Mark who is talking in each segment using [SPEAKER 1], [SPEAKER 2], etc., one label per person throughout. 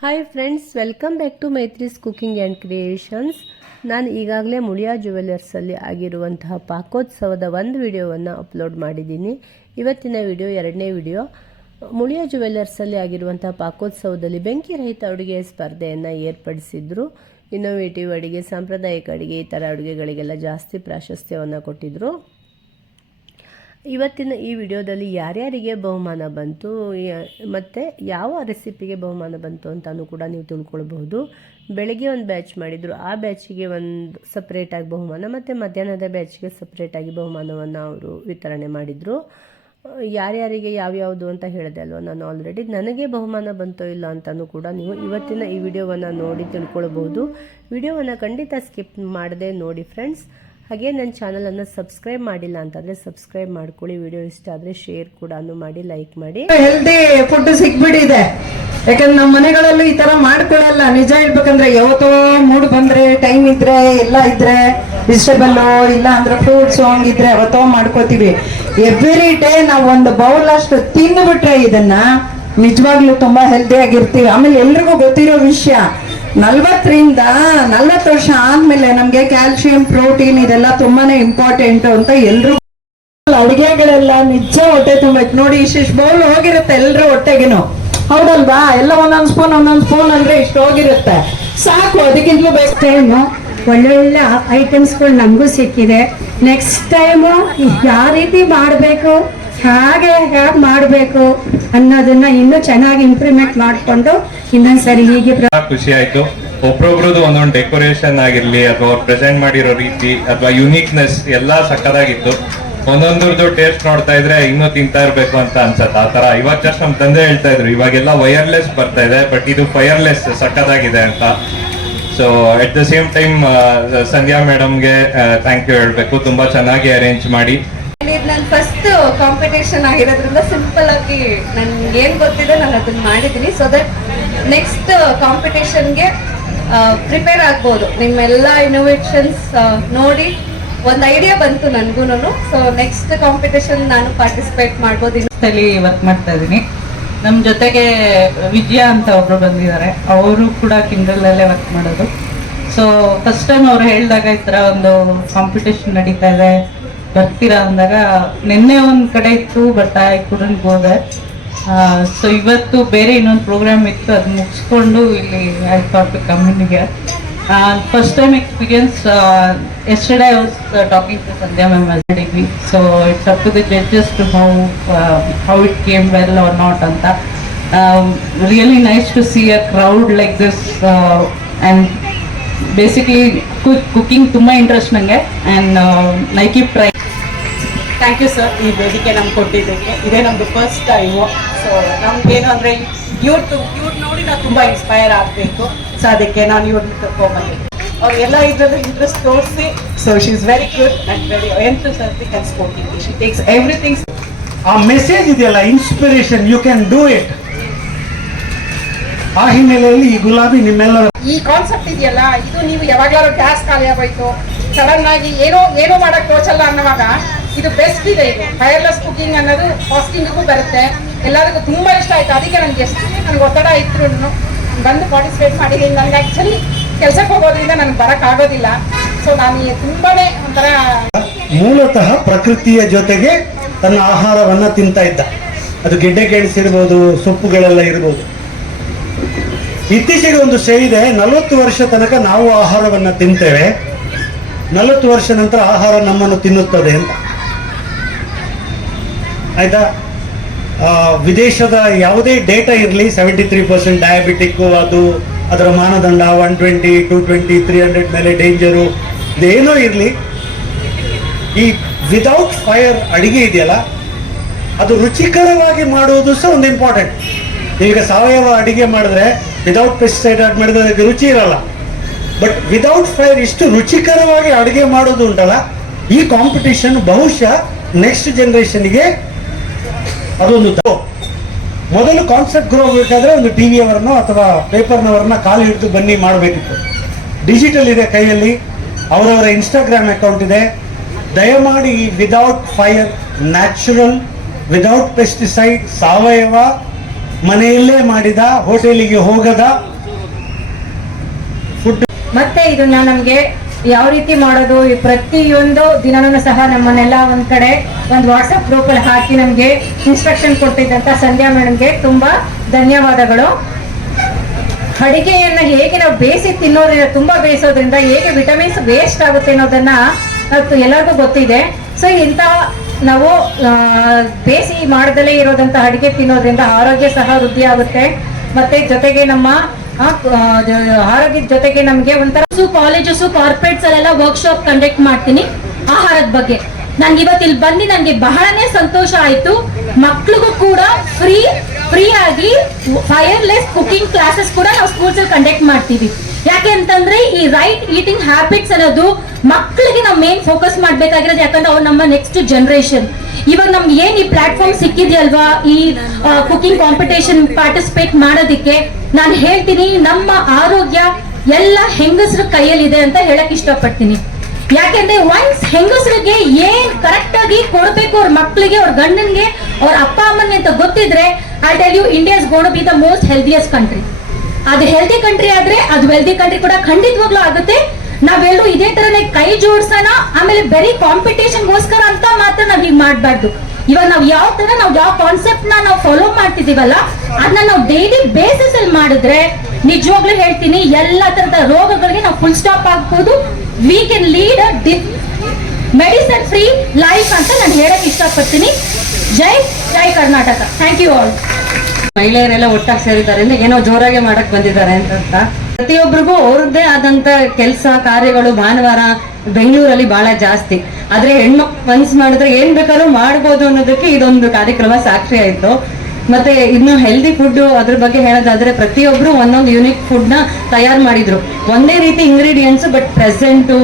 [SPEAKER 1] Hi friends welcome back to Maithri's cooking and creations ನಾನು ಈಗಾಗಲೇ ಮುಳಿಯಾ ಜುವೆಲ್ಲರ್ಸಲ್ಲಿ ಆಗಿರುವಂತಹ ಪಾಕೋತ್ಸವದ ಒಂದು ವಿಡಿಯೋವನ್ನು ಅಪ್ಲೋಡ್ ಮಾಡಿದ್ದೀನಿ ಇವತ್ತಿನ ವಿಡಿಯೋ ಎರಡನೇ ವಿಡಿಯೋ ಮುಳಿಯಾ ಜ್ಯುವೆಲ್ಲರ್ಸಲ್ಲಿ ಆಗಿರುವಂತಹ ಪಾಕೋತ್ಸವದಲ್ಲಿ ಬೆಂಕಿ ರಹಿತ ಅಡುಗೆ ಸ್ಪರ್ಧೆಯನ್ನು ಏರ್ಪಡಿಸಿದ್ರು ಇನ್ನೋವೇಟಿವ್ ಅಡುಗೆ ಸಾಂಪ್ರದಾಯಿಕ ಅಡುಗೆ ಈ ಥರ ಅಡುಗೆಗಳಿಗೆಲ್ಲ ಜಾಸ್ತಿ ಪ್ರಾಶಸ್ತ್ಯವನ್ನು ಕೊಟ್ಟಿದ್ದರು ಇವತ್ತಿನ ಈ ವಿಡಿಯೋದಲ್ಲಿ ಯಾರ್ಯಾರಿಗೆ ಬಹುಮಾನ ಬಂತು ಮತ್ತು ಯಾವ ರೆಸಿಪಿಗೆ ಬಹುಮಾನ ಬಂತು ಅಂತಲೂ ಕೂಡ ನೀವು ತಿಳ್ಕೊಳ್ಬಹುದು ಬೆಳಗ್ಗೆ ಒಂದು ಬ್ಯಾಚ್ ಮಾಡಿದರು ಆ ಬ್ಯಾಚಿಗೆ ಒಂದು ಸಪ್ರೇಟಾಗಿ ಬಹುಮಾನ ಮತ್ತು ಮಧ್ಯಾಹ್ನದ ಬ್ಯಾಚ್ಗೆ ಸಪ್ರೇಟಾಗಿ ಬಹುಮಾನವನ್ನು ಅವರು ವಿತರಣೆ ಮಾಡಿದರು ಯಾರ್ಯಾರಿಗೆ ಯಾವ್ಯಾವುದು ಅಂತ ಹೇಳಿದೆ ಅಲ್ವ ನಾನು ಆಲ್ರೆಡಿ ನನಗೆ ಬಹುಮಾನ ಬಂತೋ ಇಲ್ಲ ಅಂತಲೂ ಕೂಡ ನೀವು ಇವತ್ತಿನ ಈ ವಿಡಿಯೋವನ್ನು ನೋಡಿ ತಿಳ್ಕೊಳ್ಬಹುದು ವಿಡಿಯೋವನ್ನು ಖಂಡಿತ ಸ್ಕಿಪ್ ಮಾಡದೆ ನೋಡಿ ಫ್ರೆಂಡ್ಸ್ ಹಾಗೆ ನನ್ನ ಚಾನಲನ್ನು ಸಬ್ಸ್ಕ್ರೈಬ್ ಮಾಡಿಲ್ಲ ಅಂತಂದರೆ ಸಬ್ಸ್ಕ್ರೈಬ್ ಮಾಡ್ಕೊಳ್ಳಿ ವಿಡಿಯೋ ಇಷ್ಟ ಆದರೆ ಶೇರ್ ಕೂಡ ಮಾಡಿ ಲೈಕ್ ಮಾಡಿ
[SPEAKER 2] ಹೆಲ್ದಿ ಫುಡ್ ಸಿಗ್ಬಿಟ್ಟಿದೆ ಯಾಕಂದ್ರೆ ನಮ್ಮ ಮನೆಗಳಲ್ಲೂ ಈ ತರ ಮಾಡ್ಕೊಳಲ್ಲ ನಿಜ ಹೇಳ್ಬೇಕಂದ್ರೆ ಯಾವತ್ತೋ ಮೂಡ್ ಬಂದ್ರೆ ಟೈಮ್ ಇದ್ರೆ ಎಲ್ಲ ಇದ್ರೆ ವೆಜಿಟೇಬಲ್ಲು ಇಲ್ಲ ಅಂದ್ರೆ ಫ್ರೂಟ್ಸ್ ಹಂಗಿದ್ರೆ ಯಾವತ್ತೋ ಮಾಡ್ಕೋತೀವಿ ಎವ್ರಿ ಡೇ ನಾವು ಒಂದು ಬೌಲ್ ಅಷ್ಟು ತಿಂದುಬಿಟ್ರೆ ಇದನ್ನ ನಿಜವಾಗ್ಲೂ ತುಂಬಾ ಹೆಲ್ದಿ ಆಗಿರ್ತೀವಿ ಆಮೇಲೆ ಎಲ್ರಿಗೂ ಗೊತ್ತಿರೋ ವಿಷಯ ನಲ್ವತ್ತರಿಂದ ನಲ್ವತ್ತು ವರ್ಷ ಆದ್ಮೇಲೆ ನಮ್ಗೆ ಕ್ಯಾಲ್ಸಿಯಂ ಪ್ರೋಟೀನ್ ಇದೆಲ್ಲ ತುಂಬಾನೇ ಇಂಪಾರ್ಟೆಂಟ್ ಅಂತ ಎಲ್ರು ಅಡುಗೆಗಳೆಲ್ಲ ನಿಜ ಹೊಟ್ಟೆ ತುಂಬೈತ್ ನೋಡಿ ಇಷ್ಟಿಷ್ಟು ಬೌಲ್ ಹೋಗಿರುತ್ತೆ ಎಲ್ರು ಹೊಟ್ಟೆಗೇನು ಹೌದಲ್ವಾ ಎಲ್ಲ ಒಂದೊಂದು ಸ್ಪೂನ್ ಒಂದೊಂದು ಸ್ಪೂನ್ ಅಂದ್ರೆ ಇಷ್ಟು ಹೋಗಿರುತ್ತೆ ಸಾಕು ಅದಕ್ಕಿಂತಲೂ ಬೆಸ್ಟ್
[SPEAKER 3] ಟೈಮು ಒಳ್ಳೊಳ್ಳೆ ಐಟಮ್ಸ್ಗಳು ನಮಗೂ ಸಿಕ್ಕಿದೆ ನೆಕ್ಸ್ಟ್ ಟೈಮು ಯಾವ ರೀತಿ ಮಾಡಬೇಕು ಹಾಗೆ ಮಾಡ್ಬೇಕು ಮಾಡಬೇಕು ಅನ್ನೋದನ್ನ ಇನ್ನೂ ಚೆನ್ನಾಗಿ ಇಂಪ್ರೂವ್ಮೆಂಟ್ ಮಾಡಿಕೊಂಡು ಇನ್ನೊಂದ್ಸರಿ ಹೀಗೆ
[SPEAKER 4] ಖುಷಿ ಆಯ್ತು ಒಬ್ರೊಬ್ರದ್ದು ಒಂದೊಂದು ಡೆಕೋರೇಷನ್ ಆಗಿರ್ಲಿ ಅಥವಾ ಅವ್ರು ಪ್ರೆಸೆಂಟ್ ಮಾಡಿರೋ ರೀತಿ ಅಥವಾ ಯುನೀಕ್ನೆಸ್ ಎಲ್ಲ ಸಕ್ಕದಾಗಿತ್ತು ಒಂದೊಂದ್ರದ್ದು ಟೇಸ್ಟ್ ನೋಡ್ತಾ ಇದ್ರೆ ಇನ್ನೂ ತಿಂತಾ ಇರ್ಬೇಕು ಅಂತ ಅನ್ಸತ್ತೆ ಆ ತರ ಇವಾಗ ಜಸ್ಟ್ ನಮ್ ತಂದೆ ಹೇಳ್ತಾ ಇದ್ರು ಇವಾಗೆಲ್ಲ ವೈರ್ಲೆಸ್ ಬರ್ತಾ ಇದೆ ಬಟ್ ಇದು ಫೈರ್ಲೆಸ್ ಸಕ್ಕದಾಗಿದೆ ಅಂತ so at the same time Sandhya ಮೇಡಮ್ಗೆ thank you ಹೇಳ್ಬೇಕು ತುಂಬಾ ಚೆನ್ನಾಗಿ ಅರೇಂಜ್ ಮಾಡಿ
[SPEAKER 5] ಫಸ್ಟ್ ಕಾಂಪಿಟೇಷನ್ ಆಗಿರೋದ್ರಿಂದ ಸಿಂಪಲ್ ಆಗಿ ನನ್ಗೆ ಏನ್ ಗೊತ್ತಿದೆ uh, uh, uh, ನಾನು ಅದನ್ನ ಮಾಡಿದೀನಿ ಸೊ ದಟ್ ನೆಕ್ಸ್ಟ್ ಕಾಂಪಿಟೇಷನ್ಗೆ ಪ್ರಿಪೇರ್ ಆಗ್ಬೋದು ನಿಮ್ಮೆಲ್ಲ ಇನೋವೇಷನ್ಸ್ ನೋಡಿ ಒಂದು ಐಡಿಯಾ ಬಂತು ನನಗೂನು ಸೊ ನೆಕ್ಸ್ಟ್ ಕಾಂಪಿಟೇಷನ್ ನಾನು ಪಾರ್ಟಿಸಿಪೇಟ್ ಮಾಡ್ಬೋದು
[SPEAKER 6] ಇನ್ನೊಂದ್ಸಲಿ ವರ್ಕ್ ಮಾಡ್ತಾ ಇದ್ದೀನಿ ನಮ್ಮ ಜೊತೆಗೆ ವಿಜಯ ಅಂತ ಒಬ್ರು ಬಂದಿದ್ದಾರೆ ಅವರು ಕೂಡ ಕಿಂಡಲಲ್ಲೇ ವರ್ಕ್ ಮಾಡೋದು ಸೊ ಫಸ್ಟ್ ಟೈಮ್ ಅವ್ರು ಹೇಳಿದಾಗ ಈ ಥರ ಒಂದು ಕಾಂಪಿಟೇಷನ್ ನಡೀತಾ ಇದೆ ಬರ್ತೀರಾ ಅಂದಾಗ ನಿನ್ನೆ ಒಂದು ಕಡೆ ಇತ್ತು ಬಟ್ ಐ ಕೂಡ ಗೋ ಸೊ ಇವತ್ತು ಬೇರೆ ಇನ್ನೊಂದು ಪ್ರೋಗ್ರಾಮ್ ಇತ್ತು ಅದು ಮುಗಿಸ್ಕೊಂಡು ಇಲ್ಲಿ I thought to come first time experience yesterday I was talking to Sandhya ma'am as degree so it's up to the judges to how how it came well or not ಅಂತ really nice to see a crowd like this and basically cooking ತುಂಬ interest ನನಗೆ and I keep try
[SPEAKER 7] thank you sir ಈ ವೇದಿಕೆ ನಮ್ಗೆ ಕೊಟ್ಟಿದ್ದಕ್ಕೆ ಇದೇ ನಮ್ದು first time so ನಮ್ಗೇನು ಅಂದರೆ ಯೂಟ್ಯೂಬ್ ಇವ್ರು ನೋಡಿ ನಾವು ತುಂಬ ಇನ್ಸ್ಪೈರ್ ಆಗಬೇಕು ಸೊ ಅದಕ್ಕೆ ನಾನು ಇವ್ರನ್ನ ಕರ್ಕೊಂಡ್ಬಂದೆ ಅವ್ರೆಲ್ಲ ಎಲ್ಲ ಇದರಲ್ಲಿ ಇಂಟ್ರೆಸ್ಟ್ ತೋರಿಸಿ so she is very good and very ಎಂಟು ಸರ್ತಿ ಶಿ ಟೇಕ್ಸ್ ಎವ್ರಿಥಿಂಗ್
[SPEAKER 8] ಆ ಮೆಸೇಜ್ ಇದೆಯಲ್ಲ inspiration you can do it ಆ ಹಿನ್ನೆಲೆಯಲ್ಲಿ ಈ ಗುಲಾಬಿ ನಿಮ್ಮೆಲ್ಲರ
[SPEAKER 9] ಈ ಕಾನ್ಸೆಪ್ಟ್ ಇದೆಯಲ್ಲ ಇದು ನೀವು ಯಾವಾಗ್ಲಾರು ಗ್ಯಾಸ್ ಖಾಲಿ ಆಗೋಯ್ತು ಸಡನ್ ಆಗಿ ಏನೋ ಏನೋ ಮಾಡಕ್ ತೋಚಲ್ಲ ಅನ್ನುವಾಗ ಇದು ಬೆಸ್ಟ್ ಇದೆ ಇದು ಫೈರ್ಲೆಸ್ ಕುಕಿಂಗ್ ಅನ್ನೋದು ಕಾಸ್ಟಿಂಗಿಗೂ ಬರುತ್ತೆ ಎಲ್ಲರಿಗೂ ತುಂಬಾ ಇಷ್ಟ ಆಯ್ತು ಅದಕ್ಕೆ ನನ್ಗೆ ಎಷ್ಟು ನನಗೆ ಒತ್ತಡ ಇದ್ರು ಬಂದು ಪಾರ್ಟಿಸಿಪೇಟ್ ಮಾಡಿದ್ದೀನಿ ನನಗೆ ಆಕ್ಚುಲಿ ಕೆಲಸಕ್ಕೆ ಹೋಗೋದ್ರಿಂದ ನನಗೆ ಬರಕ್ ಆಗೋದಿಲ್ಲ ಸೊ ನಾನು ತುಂಬಾನೇ ಒಂಥರ
[SPEAKER 8] ಮೂಲತಃ ಪ್ರಕೃತಿಯ ಜೊತೆಗೆ ತನ್ನ ಆಹಾರವನ್ನ ತಿಂತ ಇದ್ದ ಅದು ಗೆಡ್ಡೆ ಗೆಣಸಿರ್ಬೋದು ಸೊಪ್ಪುಗಳೆಲ್ಲ ಇರ್ಬೋದು ಇತ್ತೀಚೆಗೆ ಒಂದು ಸೇ ಇದೆ ನಲವತ್ತು ವರ್ಷ ತನಕ ನಾವು ಆಹಾರವನ್ನು ತಿಂತೇವೆ ನಲವತ್ತು ವರ್ಷ ನಂತರ ಆಹಾರ ನಮ್ಮನ್ನು ತಿನ್ನುತ್ತದೆ ಅಂತ ಆಯ್ತಾ ವಿದೇಶದ ಯಾವುದೇ ಡೇಟಾ ಇರಲಿ ಸೆವೆಂಟಿ ತ್ರೀ ಪರ್ಸೆಂಟ್ ಡಯಾಬಿಟಿಕ್ ಅದು ಅದರ ಮಾನದಂಡ one twenty two twenty three hundred ಮೇಲೆ ಡೇಂಜರು ಇದೇನೋ ಇರಲಿ ಈ ವಿದೌಟ್ ಫೈರ್ ಅಡಿಗೆ ಇದೆಯಲ್ಲ ಅದು ರುಚಿಕರವಾಗಿ ಮಾಡುವುದು ಸಹ ಒಂದು ಇಂಪಾರ್ಟೆಂಟ್ ಈಗ ಸಾವಯವ ಅಡಿಗೆ ಮಾಡಿದ್ರೆ ವಿದೌಟ್ ಪೆಸ್ಟಿಸೈಡ್ ಹಾಕಿ ಮಾಡಿದ್ರೆ ಅದಕ್ಕೆ ರುಚಿ ಇರಲ್ಲ ಬಟ್ ವಿದೌಟ್ ಫೈರ್ ಇಷ್ಟು ರುಚಿಕರವಾಗಿ ಅಡುಗೆ ಮಾಡೋದು ಉಂಟಲ್ಲ ಈ ಕಾಂಪಿಟೇಷನ್ ಬಹುಶಃ ನೆಕ್ಸ್ಟ್ ಜನರೇಷನ್ಗೆ ಅದೊಂದು ಮೊದಲು ಕಾನ್ಸೆಪ್ಟ್ ಗ್ರೋ ಆಗಬೇಕಾದ್ರೆ ಒಂದು ಟಿ ವಿಯವರನ್ನು ಅಥವಾ ಪೇಪರ್ನವರನ್ನ ಕಾಲು ಹಿಡಿದು ಬನ್ನಿ ಮಾಡಬೇಕಿತ್ತು ಡಿಜಿಟಲ್ ಇದೆ ಕೈಯಲ್ಲಿ ಅವರವರ ಇನ್ಸ್ಟಾಗ್ರಾಮ್ ಅಕೌಂಟ್ ಇದೆ ದಯಮಾಡಿ without fire natural without pesticide ಸಾವಯವ ಮನೆಯಲ್ಲೇ ಮಾಡಿದ ಹೋಟೆಲಿಗೆ ಹೋಗದ ಫುಡ್
[SPEAKER 10] ಮತ್ತೆ ಇದನ್ನ ನಮ್ಗೆ ಯಾವ ರೀತಿ ಮಾಡೋದು ಪ್ರತಿಯೊಂದು ದಿನನೂ ಸಹ ನಮ್ಮನ್ನೆಲ್ಲ ಒಂದ್ ಕಡೆ ಒಂದು ವಾಟ್ಸಪ್ ಗ್ರೂಪ್ ಅಲ್ಲಿ ಹಾಕಿ ನಮ್ಗೆ ಇನ್ಸ್ಟ್ರಕ್ಷನ್ ಕೊಟ್ಟಿದ್ದಂತ ಸಂಧ್ಯಾ ಮೇಡಮ್ಗೆ ತುಂಬಾ ಧನ್ಯವಾದಗಳು ಅಡಿಗೆಯನ್ನ ಹೇಗೆ ನಾವು ಬೇಯಿಸಿ ತಿನ್ನೋದ್ರಿಂದ ತುಂಬಾ ಬೇಯಿಸೋದ್ರಿಂದ ಹೇಗೆ ವಿಟಮಿನ್ಸ್ ವೇಸ್ಟ್ ಆಗುತ್ತೆ ಅನ್ನೋದನ್ನ ಎಲ್ಲರಿಗೂ ಗೊತ್ತಿದೆ ಸೊ ಇಂತಹ ನಾವು ಬೇಸಿ ಮಾಡದಲ್ಲೇ ಇರೋದಂತ ಅಡುಗೆ ತಿನ್ನೋದ್ರಿಂದ ಆರೋಗ್ಯ ಸಹ ವೃದ್ಧಿ ಆಗುತ್ತೆ ಮತ್ತೆ ಜೊತೆಗೆ ನಮ್ಮ ಆರೋಗ್ಯದ ಜೊತೆಗೆ ನಮಗೆ ಒಂಥರ ಕಾಲೇಜಸ್ ಕಾರ್ಪೊರೇಟ್ಸ್ ಅಲ್ಲೆಲ್ಲ ವರ್ಕ್ಶಾಪ್ ಕಂಡಕ್ಟ್ ಮಾಡ್ತೀನಿ ಆಹಾರದ ಬಗ್ಗೆ ನಂಗೆ ಇವತ್ತು ಇಲ್ಲಿ ಬಂದು ನನಗೆ ಬಹಳನೇ ಸಂತೋಷ ಆಯ್ತು ಮಕ್ಳಿಗೂ ಕೂಡ ಫ್ರೀ ಫ್ರೀ ಆಗಿ ಫೈರ್ಲೆಸ್ ಕುಕಿಂಗ್ ಕ್ಲಾಸಸ್ ಕೂಡ ನಾವು ಸ್ಕೂಲ್ಸ್ ಕಂಡಕ್ಟ್ ಮಾಡ್ತೀವಿ ಯಾಕೆ ಅಂತಂದ್ರೆ ಈ ರೈಟ್ ಈಟಿಂಗ್ ಹ್ಯಾಬಿಟ್ಸ್ ಅನ್ನೋದು ಮಕ್ಕಳಿಗೆ ನಾವು ಮೇನ್ ಫೋಕಸ್ ಮಾಡ್ಬೇಕಾಗಿರೋದು ಯಾಕಂದ್ರೆ ಅವ್ರು ನಮ್ಮ ನೆಕ್ಸ್ಟ್ ಜನರೇಷನ್ ಇವಾಗ ನಮ್ಗೆ ಏನ್ ಈ ಪ್ಲಾಟ್ಫಾರ್ಮ್ ಸಿಕ್ಕಿದ್ಯಲ್ವಾ ಈ ಕುಕಿಂಗ್ ಕಾಂಪಿಟೇಷನ್ ಪಾರ್ಟಿಸಿಪೇಟ್ ಮಾಡೋದಿಕ್ಕೆ ನಾನು ಹೇಳ್ತೀನಿ ನಮ್ಮ ಆರೋಗ್ಯ ಎಲ್ಲ ಹೆಂಗಸರ ಕೈಯಲ್ಲಿದೆ ಅಂತ ಹೇಳಕ್ ಇಷ್ಟಪಡ್ತೀನಿ ಯಾಕೆಂದ್ರೆ ಒನ್ಸ್ ಹೆಂಗಸರಿಗೆ ಏನ್ ಕರೆಕ್ಟ್ ಆಗಿ ಕೊಡ್ಬೇಕು ಅವ್ರ ಮಕ್ಕಳಿಗೆ ಅವ್ರ ಗಂಡನ್ಗೆ ಅವ್ರ ಅಪ್ಪ ಅಮ್ಮನ್ಗೆ ಅಂತ ಗೊತ್ತಿದ್ರೆ I tell you India's god be the most healthiest country ಅದು ಹೆಲ್ದಿ ಕಂಟ್ರಿ ಆದ್ರೆ ಅದು ವೆಲ್ದಿ ಕಂಟ್ರಿ ಕೂಡ ಖಂಡಿತವಾಗ್ಲೂ ಆಗುತ್ತೆ ನಾವೆಲ್ಲರೂ ಇದೇ ತರನೇ ಕೈ ಜೋಡ್ಸೋಣ ಆಮೇಲೆ ಬರೀ ಕಾಂಪಿಟೇಷನ್ಗೋಸ್ಕರ ಅಂತ ಮಾತ್ರ ನಾವ್ ಹೀಗ್ ಮಾಡ್ಬಾರ್ದು ಇವಾಗ ನಾವ್ ಯಾವ ತರ ನಾವ್ ಯಾವ ಕಾನ್ಸೆಪ್ಟ್ ನಾವು ಫಾಲೋ ಮಾಡ್ತಿದೀವಲ್ಲ ಅದನ್ನ ನಾವು ಡೈಲಿ ಬೇಸಿಸ್ ಅಲ್ಲಿ ಮಾಡಿದ್ರೆ ನಿಜವಾಗ್ಲೂ ಹೇಳ್ತೀನಿ ಎಲ್ಲಾ ತರದ ರೋಗಗಳಿಗೆ ನಾವು ಫುಲ್ ಸ್ಟಾಪ್ ಆಗ್ಬೋದು we can lead medicine free life ಅಂತ ನಾನು ಹೇಳಕ್ ಇಷ್ಟಪಡ್ತೀನಿ ಜೈ ಜೈ ಕರ್ನಾಟಕ ಥ್ಯಾಂಕ್ ಯು ಆಲ್
[SPEAKER 11] ಮಹಿಳೆಯರೆಲ್ಲ ಒಟ್ಟಾಗಿ ಸೇರಿದ್ದಾರೆ ಅಂದ್ರೆ ಏನೋ ಜೋರಾಗಿ ಮಾಡಕ್ ಬಂದಿದ್ದಾರೆ ಅಂತ ಪ್ರತಿಯೊಬ್ಬರಿಗೂ ಅವ್ರದ್ದೇ ಆದಂತ ಕೆಲಸ ಕಾರ್ಯಗಳು ಭಾನುವಾರ ಬೆಂಗಳೂರಲ್ಲಿ ಬಹಳ ಜಾಸ್ತಿ ಆದ್ರೆ ಹೆಣ್ಮಕ್ಳು ಮನ್ಸ್ ಮಾಡಿದ್ರೆ ಏನ್ ಬೇಕಾದ್ರೂ ಮಾಡ್ಬೋದು ಅನ್ನೋದಕ್ಕೆ ಇದೊಂದು ಕಾರ್ಯಕ್ರಮ ಸಾಕ್ಷಿ ಆಯ್ತು ಮತ್ತೆ ಇನ್ನು ಹೆಲ್ದಿ ಫುಡ್ ಅದ್ರ ಬಗ್ಗೆ ಹೇಳೋದಾದ್ರೆ ಪ್ರತಿಯೊಬ್ರು ಒಂದೊಂದು ಯುನಿಕ್ ಫುಡ್ ನ ತಯಾರು ಮಾಡಿದ್ರು ಒಂದೇ ರೀತಿ ಇಂಗ್ರೀಡಿಯೆಂಟ್ಸ್ ಬಟ್ ಪ್ರೆಸೆಂಟು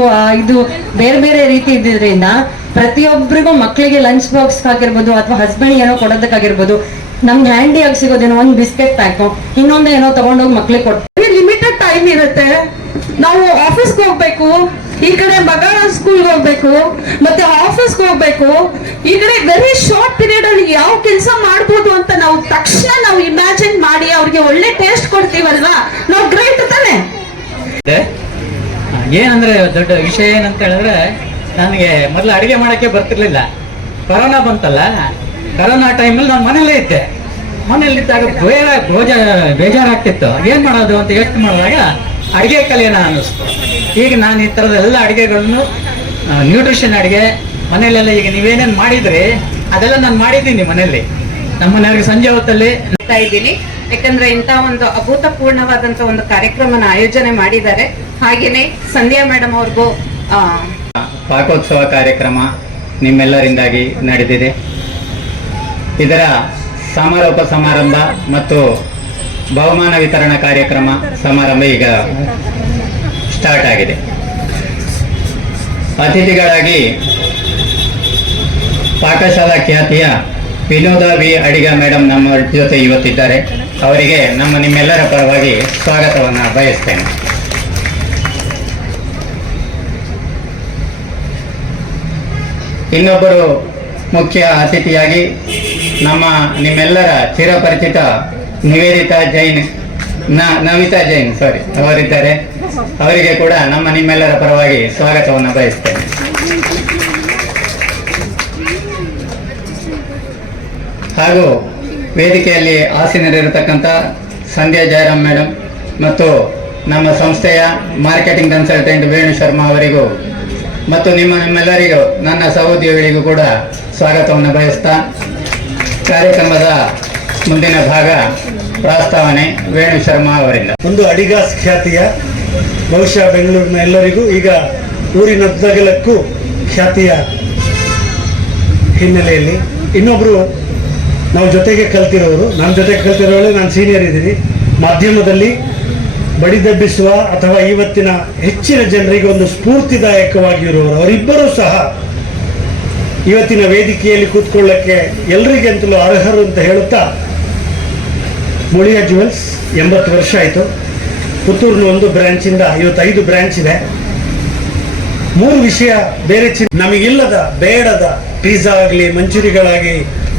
[SPEAKER 11] ಇದು ಬೇರೆ ಬೇರೆ ರೀತಿ ಇದ್ದಿದ್ರಿಂದ ಪ್ರತಿಯೊಬ್ಬರಿಗೂ ಮಕ್ಕಳಿಗೆ ಲಂಚ್ ಬಾಕ್ಸ್ ಆಗಿರ್ಬೋದು ಅಥವಾ ಹಸ್ಬೆಂಡ್ ಏನೋ ಕೊಡೋದಕ್ಕಾಗಿರ್ಬೋದು ನಮ್ಗೆ ಹ್ಯಾಂಡಿಯಾಗಿ ಸಿಗೋದೇನೋ ಒಂದು ಬಿಸ್ಕೆಟ್ ಪ್ಯಾಕು ಇನ್ನೊಂದು ಏನೋ ತಗೊಂಡೋಗಿ ಮಕ್ಳಿಗೆ ಕೊಟ್ಟು
[SPEAKER 2] ಲಿಮಿಟೆಡ್ ಟೈಮ್ ಇರುತ್ತೆ ನಾವು ಆಫೀಸ್ಗೆ ಹೋಗ್ಬೇಕು ಈ ಕಡೆ ಮಗಳ ಸ್ಕೂಲ್ಗೆ ಹೋಗ್ಬೇಕು ಮತ್ತೆ ಆಫೀಸ್ಗೆ ಹೋಗ್ಬೇಕು ಈ ಕಡೆ ವೆರಿ ಶಾರ್ಟ್ ಪೀರಿಯಡ್ ಅಲ್ಲಿ ಯಾವ ಕೆಲಸ ಮಾಡ್ಬೋದು ಅಂತ ನಾವು ತಕ್ಷಣ ನಾವು ಇಮ್ಯಾಜಿನ್ ಮಾಡಿ ಅವ್ರಿಗೆ ಒಳ್ಳೆ ಟೇಸ್ಟ್ ಕೊಡ್ತೀವಲ್ವಾ ನಾವು ಗ್ರೇಟ್ ತಾನೆ
[SPEAKER 12] ಏನಂದ್ರೆ ದೊಡ್ಡ ವಿಷಯ ಏನಂತ ಹೇಳಿದ್ರೆ ನನಗೆ ಮೊದಲು ಅಡುಗೆ ಮಾಡೋಕ್ಕೆ ಬರ್ತಿರ್ಲಿಲ್ಲ ಕೊರೋನಾ ಬಂತಲ್ಲ ಕರೋನಾ ಟೈಮಲ್ಲಿ ನಾನು ಮನೇಲೇ ಇದ್ದೆ ಮನೇಲಿದ್ದಾಗ ಬೇಡ ಭೋಜ ಬೇಜಾರಾಗ್ತಿತ್ತು ಏನು ಮಾಡೋದು ಅಂತ ಯೋಚನೆ ಮಾಡಿದಾಗ ಅಡುಗೆ ಕಲಿಯೋಣ ಅನ್ನಿಸ್ತು ಈಗ ನಾನು ಈ ಥರದ ಎಲ್ಲ ಅಡುಗೆಗಳನ್ನು ನ್ಯೂಟ್ರಿಷನ್ ಅಡುಗೆ ಮನೆಯಲ್ಲೆಲ್ಲ ಈಗ ನೀವೇನೇನು ಮಾಡಿದ್ರಿ ಅದೆಲ್ಲ ನಾನು ಮಾಡಿದ್ದೀನಿ ಮನೆಯಲ್ಲಿ ನಮ್ಮ ಮನೆಯವ್ರಿಗೆ ಸಂಜೆ ಹೊತ್ತಲ್ಲಿ
[SPEAKER 11] ಹೇಳ್ತಾ ಇದ್ದೀನಿ ಯಾಕಂದ್ರೆ ಇಂಥ ಒಂದು ಅಭೂತಪೂರ್ಣವಾದಂತ ಒಂದು ಕಾರ್ಯಕ್ರಮನ ಆಯೋಜನೆ ಮಾಡಿದ್ದಾರೆ ಹಾಗೇನೆ ಸಂಧ್ಯಾ ಮೇಡಮ್ ಅವ್ರಿಗೂ
[SPEAKER 12] ಪಾಕೋತ್ಸವ ಕಾರ್ಯಕ್ರಮ ನಿಮ್ಮೆಲ್ಲರಿಂದಾಗಿ ನಡೆದಿದೆ ಇದರ ಸಮಾರೋಪ ಸಮಾರಂಭ ಮತ್ತು ಬಹುಮಾನ ವಿತರಣಾ ಕಾರ್ಯಕ್ರಮ ಸಮಾರಂಭ ಈಗ ಸ್ಟಾರ್ಟ್ ಆಗಿದೆ ಅತಿಥಿಗಳಾಗಿ ಪಾಠಶಾಲಾ ಖ್ಯಾತಿಯ ವಿನೋದ ವಿ ಅಡಿಗ ಮೇಡಮ್ ನಮ್ಮ ಜೊತೆ ಇವತ್ತಿದ್ದಾರೆ ಅವರಿಗೆ ನಮ್ಮ ನಿಮ್ಮೆಲ್ಲರ ಪರವಾಗಿ ಸ್ವಾಗತವನ್ನು ಬಯಸ್ತೇನೆ ಇನ್ನೊಬ್ಬರು ಮುಖ್ಯ ಅತಿಥಿಯಾಗಿ ನಮ್ಮ ನಿಮ್ಮೆಲ್ಲರ ಚಿರಪರಿಚಿತ ನಿವೇದಿತಾ ಜೈನ್ ನ ನವಿತಾ ಜೈನ್ ಸಾರಿ ಅವರಿದ್ದಾರೆ ಅವರಿಗೆ ಕೂಡ ನಮ್ಮ ನಿಮ್ಮೆಲ್ಲರ ಪರವಾಗಿ ಸ್ವಾಗತವನ್ನು ಬಯಸ್ತೇನೆ ಹಾಗೂ ವೇದಿಕೆಯಲ್ಲಿ ಆಸೀನರಿರತಕ್ಕಂಥ ಸಂಧ್ಯಾ ಜಯರಾಮ್ ಮೇಡಮ್ ಮತ್ತು ನಮ್ಮ ಸಂಸ್ಥೆಯ ಮಾರ್ಕೆಟಿಂಗ್ ಕನ್ಸಲ್ಟೆಂಟ್ ವೇಣು ಶರ್ಮಾ ಅವರಿಗೂ ಮತ್ತು ನಿಮ್ಮ ನಿಮ್ಮೆಲ್ಲರಿಗೂ ನನ್ನ ಸಹೋದ್ಯೋಗಿಗಳಿಗೂ ಕೂಡ ಸ್ವಾಗತವನ್ನು ಬಯಸ್ತಾ ಕಾರ್ಯಕ್ರಮದ ಮುಂದಿನ ಭಾಗ ಪ್ರಾಸ್ತಾವನೆ ವೇಣು ಶರ್ಮಾ ಅವರಿಂದ
[SPEAKER 8] ಒಂದು ಅಡಿಗಾಸ್ ಖ್ಯಾತಿಯ ಬಹುಶಃ ಬೆಂಗಳೂರಿನ ಎಲ್ಲರಿಗೂ ಈಗ ಊರಿನದ್ದಗಲಕ್ಕೂ ಖ್ಯಾತಿಯ ಹಿನ್ನೆಲೆಯಲ್ಲಿ ಇನ್ನೊಬ್ರು ನಾವು ಜೊತೆಗೆ ಕಲ್ತಿರೋರು ನನ್ನ ಜೊತೆಗೆ ಕಲ್ತಿರೋಳೆ ನಾನು ಸೀನಿಯರ್ ಇದ್ದೀನಿ ಮಾಧ್ಯಮದಲ್ಲಿ ಬಡಿದೆಬ್ಬಿಸುವ ಅಥವಾ ಇವತ್ತಿನ ಹೆಚ್ಚಿನ ಜನರಿಗೆ ಒಂದು ಸ್ಫೂರ್ತಿದಾಯಕವಾಗಿರುವವರು ಅವರಿಬ್ಬರೂ ಸಹ ಇವತ್ತಿನ ವೇದಿಕೆಯಲ್ಲಿ ಕೂತ್ಕೊಳ್ಳಕ್ಕೆ ಎಲ್ರಿಗಂತಲೂ ಅರ್ಹರು ಅಂತ ಹೇಳುತ್ತಾ ಮುಳಿಯ ಜುವೆಲ್ಸ್ ಎಂಬತ್ತು ವರ್ಷ ಆಯಿತು ಪುತ್ತೂರಿನ ಒಂದು ಬ್ರ್ಯಾಂಚಿಂದ ಇವತ್ತೈದು ಬ್ರ್ಯಾಂಚ್ ಇದೆ ಮೂರು ವಿಷಯ ಬೇರೆ ಚಿ ನಮಗಿಲ್ಲದ ಬೇಡದ ಪಿಜ್ಜಾ ಆಗಲಿ ಮಂಚೂರಿಗಳಾಗಿ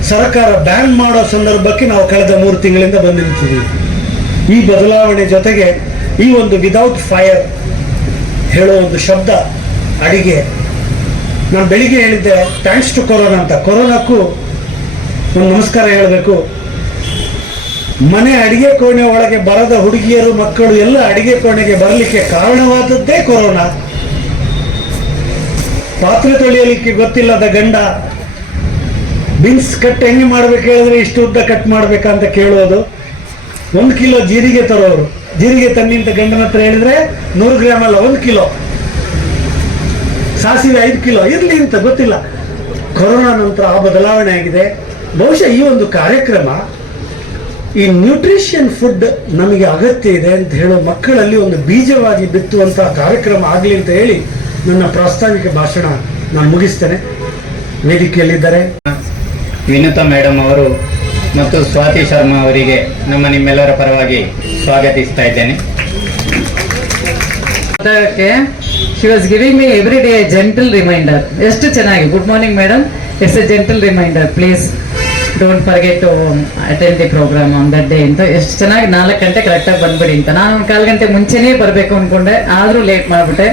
[SPEAKER 8] ಸರ್ಕಾರ ಬ್ಯಾನ್ ಮಾಡೋ ಸಂದರ್ಭಕ್ಕೆ ನಾವು ಕಳೆದ ಮೂರು ತಿಂಗಳಿಂದ ಬಂದಿರ್ತೀವಿ ಈ ಬದಲಾವಣೆ ಜೊತೆಗೆ ಈ ಒಂದು ವಿದೌಟ್ ಫೈರ್ ಹೇಳೋ ಒಂದು ಶಬ್ದ ಅಡಿಗೆ ನಾನು ಬೆಳಿಗ್ಗೆ ಹೇಳಿದ್ದೆ ಥ್ಯಾಂಕ್ಸ್ ಟು ಕೊರೋನಾ ಅಂತ ಕೊರೋನಾಕ್ಕೂ ಒಂದು ನಮಸ್ಕಾರ ಹೇಳಬೇಕು ಮನೆ ಅಡಿಗೆ ಕೋಣೆ ಒಳಗೆ ಬರದ ಹುಡುಗಿಯರು ಮಕ್ಕಳು ಎಲ್ಲ ಅಡಿಗೆ ಕೋಣೆಗೆ ಬರಲಿಕ್ಕೆ ಕಾರಣವಾದದ್ದೇ ಕೊರೋನಾ ಪಾತ್ರೆ ತೊಳೆಯಲಿಕ್ಕೆ ಗೊತ್ತಿಲ್ಲದ ಗಂಡ ಬಿನ್ಸ್ ಕಟ್ ಹೆಂಗೆ ಮಾಡ್ಬೇಕು ಹೇಳಿದ್ರೆ ಇಷ್ಟು ಉದ್ದ ಕಟ್ ಮಾಡ್ಬೇಕಂತ ಕೇಳೋದು ಒಂದು ಕಿಲೋ ಜೀರಿಗೆ ತರೋರು ಜೀರಿಗೆ ತನ್ನಿಂತ ಗಂಡನ ಹತ್ರ ಹೇಳಿದ್ರೆ ನೂರು ಗ್ರಾಮ್ ಅಲ್ಲ ಒಂದು ಕಿಲೋ ಸಾಸಿವೆ ಐದು ಕಿಲೋ ಇರಲಿ ಅಂತ ಗೊತ್ತಿಲ್ಲ ಕೊರೋನಾ ನಂತರ ಆ ಬದಲಾವಣೆ ಆಗಿದೆ ಬಹುಶಃ ಈ ಒಂದು ಕಾರ್ಯಕ್ರಮ ಈ ನ್ಯೂಟ್ರಿಷನ್ ಫುಡ್ ನಮಗೆ ಅಗತ್ಯ ಇದೆ ಅಂತ ಹೇಳೋ ಮಕ್ಕಳಲ್ಲಿ ಒಂದು ಬೀಜವಾಗಿ ಬಿತ್ತುವಂತಹ ಕಾರ್ಯಕ್ರಮ ಆಗಲಿ ಅಂತ ಹೇಳಿ ನನ್ನ ಪ್ರಾಸ್ತಾವಿಕ ಭಾಷಣ ನಾನು ಮುಗಿಸ್ತೇನೆ ವೇದಿಕೆಯಲ್ಲಿದ್ದಾರೆ
[SPEAKER 12] ವಿನುತಾ ಮೇಡಮ್ ಅವರು ಮತ್ತು ಸ್ವಾತಿ ಶರ್ಮಾ ಅವರಿಗೆ ನಮ್ಮ ನಿಮ್ಮೆಲ್ಲರ ಪರವಾಗಿ ಸ್ವಾಗತಿಸ್ತಾ ಇದ್ದೇನೆ she was giving me every day gentle reminder ಎಷ್ಟು ಚೆನ್ನಾಗಿ good morning madam as a gentle reminder please don't forget to attend the programme on that day ಅಂತ ಎಷ್ಟು ಚೆನ್ನಾಗಿ ನಾಲ್ಕು ಗಂಟೆ ಕರೆಕ್ಟಾಗಿ ಬಂದ್ಬಿಡಿ ಅಂತ ನಾನು ಒಂದು ಕಾಲು ಗಂಟೆ ಮುಂಚೆನೇ ಬರಬೇಕು ಅಂದ್ಕೊಂಡೆ ಆದರೂ ಲೇಟ್ ಮಾಡಿಬಿಟ್ಟೆ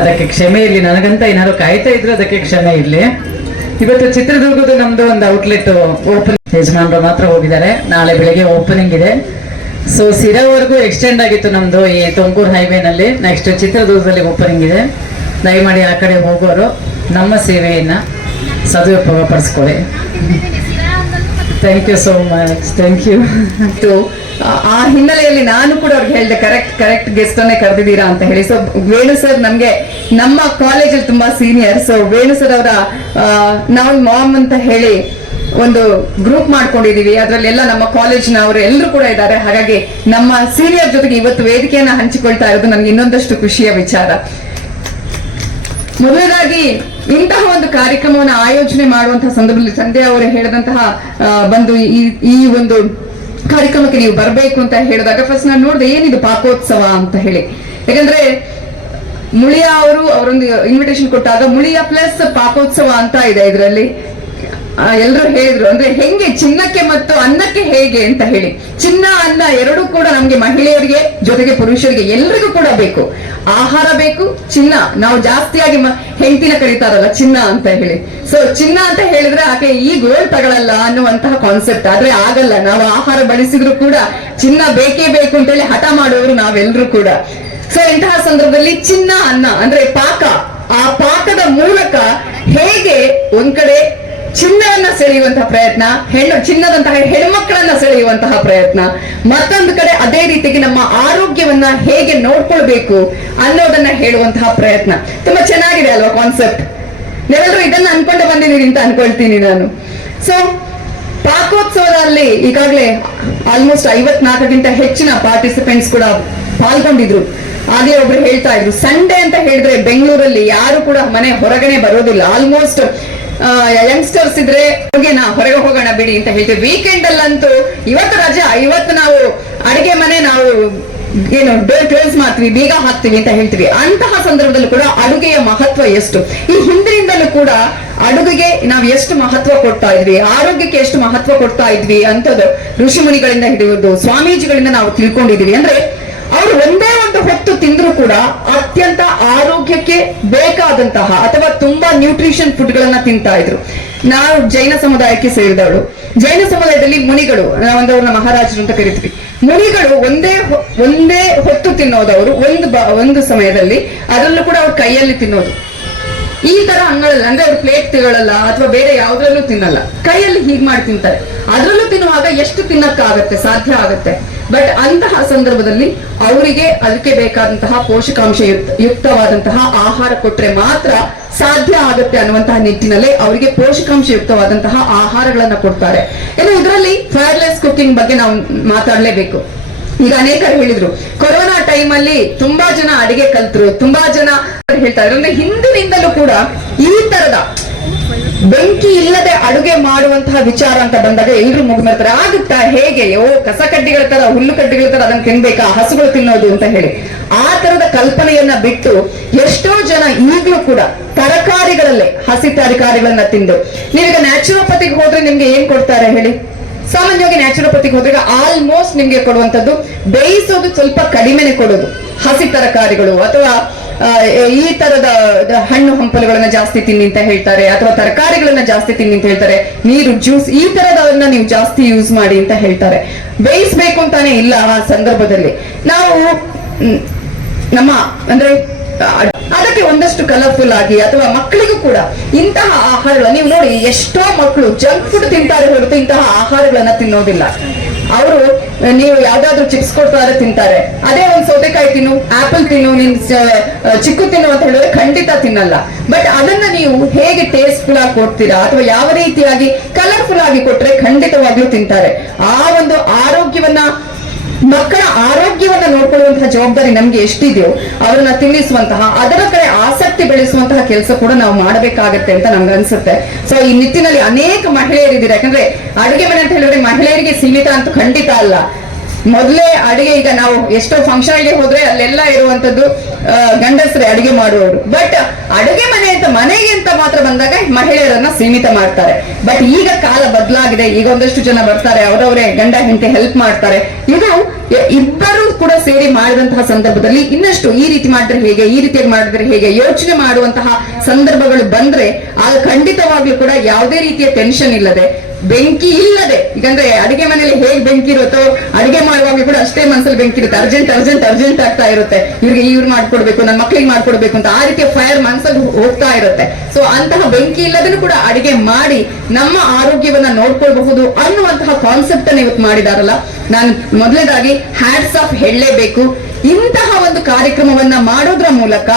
[SPEAKER 12] ಅದಕ್ಕೆ ಕ್ಷಮೆ ಇರಲಿ ನನಗಂತ ಏನಾದ್ರು ಕಾಯ್ತಾ ಇದ್ರು ಅದಕ್ಕೆ ಕ್ಷಮೆ ಇರಲಿ ಇವತ್ತು ಚಿತ್ರದುರ್ಗದ ನಮ್ದು ಒಂದು ಔಟ್ಲೆಟ್ ಓಪನ್ ಯಜಮಾನರು ಮಾತ್ರ ಹೋಗಿದ್ದಾರೆ ನಾಳೆ ಬೆಳಿಗ್ಗೆ ಓಪನಿಂಗ್ ಇದೆ ಸೊ ಸಿರಾವರೆಗೂ ಎಕ್ಸ್ಟೆಂಡ್ ಆಗಿತ್ತು ನಮ್ಮದು ಈ ತುಮಕೂರು ಹೈವೇನಲ್ಲಿ ನೆಕ್ಸ್ಟ್ ಚಿತ್ರದುರ್ಗದಲ್ಲಿ ಓಪನಿಂಗ್ ಇದೆ ದಯಮಾಡಿ ಆ ಕಡೆ ಹೋಗೋರು ನಮ್ಮ ಸೇವೆಯನ್ನು ಸದುಪಯೋಗ ಪಡಿಸ್ಕೊಳ್ಳಿ thank you so much thank you
[SPEAKER 13] ಆ ಹಿನ್ನೆಲೆಯಲ್ಲಿ ನಾನು ಕೂಡ ಅವ್ರಿಗೆ ಹೇಳಿದೆ ಕರೆಕ್ಟ್ ಕರೆಕ್ಟ್ ಗೆಸ್ಟ್ ಕರೆದಿದ್ದೀರಾ ಅಂತ ಹೇಳಿ ಸೊ ವೇಣು ಸರ್ ನಮಗೆ ನಮ್ಮ ಕಾಲೇಜಲ್ಲಿ ತುಂಬಾ ಸೀನಿಯರ್ ಸೊ ವೇಣು ಸರ್ ಅವರ ನಾವು ಮಾಮ್ ಅಂತ ಹೇಳಿ ಒಂದು ಗ್ರೂಪ್ ಮಾಡ್ಕೊಂಡಿದೀವಿ ಎಲ್ಲ ನಮ್ಮ ಕಾಲೇಜ್ನ ಅವರು ಎಲ್ಲರೂ ಕೂಡ ಇದ್ದಾರೆ ಹಾಗಾಗಿ ನಮ್ಮ ಸೀನಿಯರ್ ಜೊತೆಗೆ ಇವತ್ತು ವೇದಿಕೆಯನ್ನ ಹಂಚಿಕೊಳ್ತಾ ಇರೋದು ನನಗೆ ಇನ್ನೊಂದಷ್ಟು ಖುಷಿಯ ವಿಚಾರ ಮೊದಲಾಗಿ ಇಂತಹ ಒಂದು ಕಾರ್ಯಕ್ರಮವನ್ನು ಆಯೋಜನೆ ಮಾಡುವಂತಹ ಸಂದರ್ಭದಲ್ಲಿ ಸಂಧ್ಯಾ ಅವರು ಹೇಳಿದಂತಹ ಬಂದು ಈ ಒಂದು ಕಾರ್ಯಕ್ರಮಕ್ಕೆ ನೀವು ಬರಬೇಕು ಅಂತ ಹೇಳಿದಾಗ ಫಸ್ಟ್ ನಾನು ನೋಡಿದೆ ಏನಿದು ಪಾಕೋತ್ಸವ ಅಂತ ಹೇಳಿ ಯಾಕಂದ್ರೆ ಮುಳಿಯ ಅವರು ಅವರೊಂದು ಇನ್ವಿಟೇಷನ್ ಕೊಟ್ಟಾಗ ಮುಳಿಯ ಪ್ಲಸ್ ಪಾಕೋತ್ಸವ ಅಂತ ಇದೆ ಇದರಲ್ಲಿ ಎಲ್ಲರೂ ಹೇಳಿದ್ರು ಅಂದ್ರೆ ಹೆಂಗೆ ಚಿನ್ನಕ್ಕೆ ಮತ್ತು ಅನ್ನಕ್ಕೆ ಹೇಗೆ ಅಂತ ಹೇಳಿ ಚಿನ್ನ ಅನ್ನ ಎರಡೂ ಕೂಡ ನಮ್ಗೆ ಮಹಿಳೆಯರಿಗೆ ಜೊತೆಗೆ ಪುರುಷರಿಗೆ ಎಲ್ರಿಗೂ ಕೂಡ ಬೇಕು ಆಹಾರ ಬೇಕು ಚಿನ್ನ ನಾವು ಜಾಸ್ತಿಯಾಗಿ ಹೆಂಡತಿನ ಕರೀತಾರಲ್ಲ ಚಿನ್ನ ಅಂತ ಹೇಳಿ ಸೊ ಚಿನ್ನ ಅಂತ ಹೇಳಿದ್ರೆ ಆಕೆ ಈ ಗೋಲ್ ತಗಳಲ್ಲ ಅನ್ನುವಂತಹ ಕಾನ್ಸೆಪ್ಟ್ ಆದ್ರೆ ಆಗಲ್ಲ ನಾವು ಆಹಾರ ಬಳಸಿದ್ರು ಕೂಡ ಚಿನ್ನ ಬೇಕೇ ಬೇಕು ಅಂತ ಹೇಳಿ ಹಠ ಮಾಡುವವರು ನಾವೆಲ್ಲರೂ ಕೂಡ ಸೊ ಇಂತಹ ಸಂದರ್ಭದಲ್ಲಿ ಚಿನ್ನ ಅನ್ನ ಅಂದ್ರೆ ಪಾಕ ಆ ಪಾಕದ ಮೂಲಕ ಹೇಗೆ ಒಂದ್ ಕಡೆ ಚಿನ್ನವನ್ನ ಸೆಳೆಯುವಂತಹ ಪ್ರಯತ್ನ ಹೆಣ್ಣು ಚಿನ್ನದಂತಹ ಹೆಣ್ಮಕ್ಕಳನ್ನ ಸೆಳೆಯುವಂತಹ ಪ್ರಯತ್ನ ಮತ್ತೊಂದು ಕಡೆ ಅದೇ ರೀತಿಗೆ ನಮ್ಮ ಆರೋಗ್ಯವನ್ನ ಹೇಗೆ ನೋಡ್ಕೊಳ್ಬೇಕು ಅನ್ನೋದನ್ನ ಹೇಳುವಂತಹ ಪ್ರಯತ್ನ ತುಂಬಾ ಚೆನ್ನಾಗಿದೆ ಅಲ್ವಾ ಕಾನ್ಸೆಪ್ಟ್ ನೀವೆಲ್ಲರೂ ಇದನ್ನ ಅನ್ಕೊಂಡು ಬಂದಿದ್ದೀರಿ ಅಂತ ಅನ್ಕೊಳ್ತೀನಿ ನಾನು ಸೊ ಪಾಕೋತ್ಸವದಲ್ಲಿ ಈಗಾಗಲೇ ಆಲ್ಮೋಸ್ಟ್ ಐವತ್ನಾಲ್ಕಕ್ಕಿಂತ ಹೆಚ್ಚಿನ ಪಾರ್ಟಿಸಿಪೆಂಟ್ಸ್ ಕೂಡ ಪಾಲ್ಗೊಂಡಿದ್ರು ಹಾಗೆ ಒಬ್ರು ಹೇಳ್ತಾ ಇದ್ರು ಸಂಡೇ ಅಂತ ಹೇಳಿದ್ರೆ ಬೆಂಗಳೂರಲ್ಲಿ ಯಾರು ಕೂಡ ಮನೆ ಹೊರಗಡೆ ಬರೋದಿಲ್ಲ ಆಲ್ಮೋಸ್ಟ್ ಯಂಗ್ಸ್ಟರ್ಸ್ ಇದ್ರೆ ನಾ ಹೊರಗೆ ಹೋಗೋಣ ಬಿಡಿ ಅಂತ ಹೇಳ್ತೀವಿ ವೀಕೆಂಡ್ ಅಲ್ಲಂತೂ ಇವತ್ತು ರಜಾ ಇವತ್ತು ನಾವು ಅಡಿಗೆ ಮನೆ ನಾವು ಏನು ಡೋರ್ ಕ್ಲೋಸ್ ಮಾಡ್ತೀವಿ ಬೀಗ ಹಾಕ್ತೀವಿ ಅಂತ ಹೇಳ್ತೀವಿ ಅಂತಹ ಸಂದರ್ಭದಲ್ಲೂ ಕೂಡ ಅಡುಗೆಯ ಮಹತ್ವ ಎಷ್ಟು ಈ ಹಿಂದಿನಿಂದಲೂ ಕೂಡ ಅಡುಗೆಗೆ ನಾವು ಎಷ್ಟು ಮಹತ್ವ ಕೊಡ್ತಾ ಇದ್ವಿ ಆರೋಗ್ಯಕ್ಕೆ ಎಷ್ಟು ಮಹತ್ವ ಕೊಡ್ತಾ ಇದ್ವಿ ಅಂತದ್ದು ಋಷಿ ಮುನಿಗಳಿಂದ ಹಿಡಿಯುವುದು ಸ್ವಾಮೀಜಿಗಳಿಂದ ನಾವು ತಿಳ್ಕೊಂಡಿದೀವಿ ಅಂದ್ರೆ ಅವರು ಒಂದು ಹೊತ್ತು ತಿಂದರೂ ಕೂಡ ಅತ್ಯಂತ ಆರೋಗ್ಯಕ್ಕೆ ಬೇಕಾದಂತಹ ಅಥವಾ ತುಂಬಾ ನ್ಯೂಟ್ರಿಷನ್ ಫುಡ್ ಗಳನ್ನ ತಿಂತಾ ಇದ್ರು ನಾವು ಜೈನ ಸಮುದಾಯಕ್ಕೆ ಸೇರಿದವಳು ಜೈನ ಸಮುದಾಯದಲ್ಲಿ ಮುನಿಗಳು ನಾವೊಂದವ್ರನ್ನ ಮಹಾರಾಜರು ಅಂತ ಕರಿತೀವಿ ಮುನಿಗಳು ಒಂದೇ ಒಂದೇ ಹೊತ್ತು ತಿನ್ನೋದವರು ಒಂದು ಒಂದು ಸಮಯದಲ್ಲಿ ಅದರಲ್ಲೂ ಕೂಡ ಅವ್ರ ಕೈಯಲ್ಲಿ ತಿನ್ನೋದು ಈ ತರ ಹಣ್ಣುಗಳಲ್ಲ ಅಂದ್ರೆ ಅವ್ರು ಪ್ಲೇಟ್ ತಿಗಳಲ್ಲ ಅಥವಾ ಬೇರೆ ಯಾವ್ದ್ರಲ್ಲೂ ತಿನ್ನಲ್ಲ ಕೈಯಲ್ಲಿ ಹೀಗ್ ಮಾಡಿ ತಿಂತಾರೆ ಅದ್ರಲ್ಲೂ ತಿನ್ನುವಾಗ ಎಷ್ಟು ತಿನ್ನಕ್ಕಾಗತ್ತೆ ಸಾಧ್ಯ ಆಗತ್ತೆ ಬಟ್ ಅಂತಹ ಸಂದರ್ಭದಲ್ಲಿ ಅವರಿಗೆ ಅದಕ್ಕೆ ಬೇಕಾದಂತಹ ಪೋಷಕಾಂಶ ಯುಕ್ತವಾದಂತಹ ಆಹಾರ ಕೊಟ್ರೆ ಮಾತ್ರ ಸಾಧ್ಯ ಆಗುತ್ತೆ ಅನ್ನುವಂತಹ ನಿಟ್ಟಿನಲ್ಲಿ ಅವರಿಗೆ ಪೋಷಕಾಂಶ ಯುಕ್ತವಾದಂತಹ ಆಹಾರಗಳನ್ನ ಕೊಡ್ತಾರೆ ಇನ್ನು ಇದರಲ್ಲಿ ಫೈರ್ಲೆಸ್ ಕುಕಿಂಗ್ ಬಗ್ಗೆ ನಾವು ಮಾತಾಡಲೇಬೇಕು ಈಗ ಅನೇಕರು ಹೇಳಿದ್ರು ಕೊರೋನಾ ಟೈಮ್ ಅಲ್ಲಿ ತುಂಬಾ ಜನ ಅಡಿಗೆ ಕಲ್ತರು ತುಂಬಾ ಜನ ಹೇಳ್ತಾರೆ ಅಂದ್ರೆ ಹಿಂದಿನಿಂದಲೂ ಕೂಡ ಈ ತರದ ಬೆಂಕಿ ಇಲ್ಲದೆ ಅಡುಗೆ ಮಾಡುವಂತಹ ವಿಚಾರ ಅಂತ ಬಂದಾಗ ಎಲ್ರು ಮುಗಿಮಿರ್ತಾರೆ ಆಗುತ್ತಾ ಹೇಗೆ ಓ ಕಸ ಕಡ್ಡಿಗಳ ತರ ಹುಲ್ಲು ಕಡ್ಡಿಗಳ ತರ ಅದನ್ನ ತಿನ್ಬೇಕಾ ಹಸುಗಳು ತಿನ್ನೋದು ಅಂತ ಹೇಳಿ ಆ ತರದ ಕಲ್ಪನೆಯನ್ನ ಬಿಟ್ಟು ಎಷ್ಟೋ ಜನ ಈಗಲೂ ಕೂಡ ತರಕಾರಿಗಳಲ್ಲೇ ಹಸಿ ತರಕಾರಿಗಳನ್ನ ತಿಂದು ನೀವೀಗ ನ್ಯಾಚುರೋಪತಿಗೆ ಹೋದ್ರೆ ನಿಮ್ಗೆ ಏನ್ ಕೊಡ್ತಾರೆ ಹೇಳಿ ಸಾಮಾನ್ಯವಾಗಿ ನ್ಯಾಚುರೋಪತಿಗೆ ಹೋದ್ರೆ ಆಲ್ಮೋಸ್ಟ್ ನಿಮ್ಗೆ ಕೊಡುವಂತದ್ದು ಬೇಯಿಸೋದು ಸ್ವಲ್ಪ ಕಡಿಮೆನೆ ಕೊಡೋದು ಹಸಿ ತರಕಾರಿಗಳು ಅಥವಾ ಈ ತರದ ಹಣ್ಣು ಹಂಪಲುಗಳನ್ನ ಜಾಸ್ತಿ ತಿನ್ನಿ ಅಂತ ಹೇಳ್ತಾರೆ ಅಥವಾ ತರಕಾರಿಗಳನ್ನ ಜಾಸ್ತಿ ತಿನ್ನಿ ಅಂತ ಹೇಳ್ತಾರೆ ನೀರು ಜ್ಯೂಸ್ ಈ ತರದವನ್ನ ನೀವು ಜಾಸ್ತಿ ಯೂಸ್ ಮಾಡಿ ಅಂತ ಹೇಳ್ತಾರೆ ಬೇಯಿಸ್ಬೇಕು ಅಂತಾನೆ ಇಲ್ಲ ಆ ಸಂದರ್ಭದಲ್ಲಿ ನಾವು ನಮ್ಮ ಅಂದ್ರೆ ಅದಕ್ಕೆ ಒಂದಷ್ಟು ಕಲರ್ಫುಲ್ ಆಗಿ ಅಥವಾ ಮಕ್ಕಳಿಗೂ ಕೂಡ ಇಂತಹ ಆಹಾರಗಳ ನೀವು ನೋಡಿ ಎಷ್ಟೋ ಮಕ್ಕಳು ಜಂಕ್ ಫುಡ್ ತಿಂತಾರೆ ಹೊರತು ಇಂತಹ ಆಹಾರಗಳನ್ನ ತಿನ್ನೋದಿಲ್ಲ ಅವರು ನೀವು ಯಾವ್ದಾದ್ರು ಚಿಪ್ಸ್ ಕೊಡ್ತಾರೆ ತಿಂತಾರೆ ಅದೇ ಒಂದು ಸೌತೆಕಾಯಿ ತಿನ್ನು ಆಪಲ್ ತಿನ್ನು ನಿನ್ ಚಿಕ್ಕು ತಿನ್ನು ಅಂತ ಹೇಳಿದ್ರೆ ಖಂಡಿತ ತಿನ್ನಲ್ಲ ಬಟ್ ಅದನ್ನ ನೀವು ಹೇಗೆ ಟೇಸ್ಟ್ಫುಲ್ ಆಗಿ ಕೊಡ್ತೀರಾ ಅಥವಾ ಯಾವ ರೀತಿಯಾಗಿ ಕಲರ್ಫುಲ್ ಆಗಿ ಕೊಟ್ರೆ ಖಂಡಿತವಾಗ್ಲೂ ತಿಂತಾರೆ ಆ ಒಂದು ಆರೋಗ್ಯವನ್ನ ಮಕ್ಕಳ ಆರೋಗ್ಯವನ್ನ ನೋಡ್ಕೊಳ್ಳುವಂತಹ ಜವಾಬ್ದಾರಿ ನಮ್ಗೆ ಎಷ್ಟಿದೆಯೋ ಅವರನ್ನ ತಿನ್ನಿಸುವಂತಹ ಅದರ ಕಡೆ ಆಸಕ್ತಿ ಬೆಳೆಸುವಂತಹ ಕೆಲಸ ಕೂಡ ನಾವು ಮಾಡಬೇಕಾಗತ್ತೆ ಅಂತ ನಮ್ಗೆ ಅನ್ಸುತ್ತೆ ಸೊ ಈ ನಿಟ್ಟಿನಲ್ಲಿ ಅನೇಕ ಮಹಿಳೆಯರಿದ್ದೀರಾ ಯಾಕಂದ್ರೆ ಅಡುಗೆ ಮನೆ ಅಂತ ಹೇಳಿದ್ರೆ ಮಹಿಳೆಯರಿಗೆ ಸೀಮಿತ ಅಂತೂ ಖಂಡಿತ ಅಲ್ಲ ಮೊದಲೇ ಅಡುಗೆ ಈಗ ನಾವು ಎಷ್ಟೋ ಫಂಕ್ಷನ್ಗೆ ಹೋದ್ರೆ ಅಲ್ಲೆಲ್ಲ ಇರುವಂತದ್ದು ಗಂಡಸರೇ ಅಡುಗೆ ಮಾಡುವವರು ಬಟ್ ಅಡುಗೆ ಮನೆ ಅಂತ ಮನೆಗೆ ಅಂತ ಮಾತ್ರ ಬಂದಾಗ ಮಹಿಳೆಯರನ್ನ ಸೀಮಿತ ಮಾಡ್ತಾರೆ ಬಟ್ ಈಗ ಕಾಲ ಬದಲಾಗಿದೆ ಈಗ ಒಂದಷ್ಟು ಜನ ಬರ್ತಾರೆ ಅವರವರೇ ಗಂಡ ಹೆಂಡತಿ ಹೆಲ್ಪ್ ಮಾಡ್ತಾರೆ ಇದು ಇಬ್ಬರು ಕೂಡ ಸೇರಿ ಮಾಡಿದಂತಹ ಸಂದರ್ಭದಲ್ಲಿ ಇನ್ನಷ್ಟು ಈ ರೀತಿ ಮಾಡಿದ್ರೆ ಹೇಗೆ ಈ ರೀತಿಯಾಗಿ ಮಾಡಿದ್ರೆ ಹೇಗೆ ಯೋಚನೆ ಮಾಡುವಂತಹ ಸಂದರ್ಭಗಳು ಬಂದ್ರೆ ಆಗ ಖಂಡಿತವಾಗ್ಲೂ ಕೂಡ ಯಾವುದೇ ರೀತಿಯ ಟೆನ್ಷನ್ ಇಲ್ಲದೆ ಬೆಂಕಿ ಇಲ್ಲದೆ ಈಗಂದ್ರೆ ಅಡಿಗೆ ಮನೆಯಲ್ಲಿ ಹೇಗೆ ಬೆಂಕಿ ಇರುತ್ತೋ ಅಡಿಗೆ ಮಾಡುವಾಗ ಕೂಡ ಅಷ್ಟೇ ಮನಸ್ಸಲ್ಲಿ ಬೆಂಕಿ ಇರುತ್ತೆ ಅರ್ಜೆಂಟ್ ಅರ್ಜೆಂಟ್ ಅರ್ಜೆಂಟ್ ಆಗ್ತಾ ಇರುತ್ತೆ ಇವ್ರಿಗೆ ಇವ್ರು ಮಾಡ್ಕೊಡ್ಬೇಕು ನನ್ನ ಮಕ್ಕಳಿಗೆ ಮಾಡ್ಕೊಡ್ಬೇಕು ಅಂತ ಆ ರೀತಿಯ ಫೈರ್ ಮನಸ್ಸಲ್ಲಿ ಹೋಗ್ತಾ ಇರುತ್ತೆ ಸೊ ಅಂತಹ ಬೆಂಕಿ ಇಲ್ಲದನ್ನು ಕೂಡ ಅಡಿಗೆ ಮಾಡಿ ನಮ್ಮ ಆರೋಗ್ಯವನ್ನ ನೋಡ್ಕೊಳ್ಬಹುದು ಅನ್ನುವಂತಹ ಕಾನ್ಸೆಪ್ಟ್ ಅನ್ನ ಇವತ್ತು ಮಾಡಿದಾರಲ್ಲ ನಾನು ಮೊದಲನೇದಾಗಿ ಹ್ಯಾಟ್ಸ್ ಆಫ್ ಹೇಳಲೇಬೇಕು ಇಂತಹ ಒಂದು ಕಾರ್ಯಕ್ರಮವನ್ನ ಮಾಡೋದ್ರ ಮೂಲಕ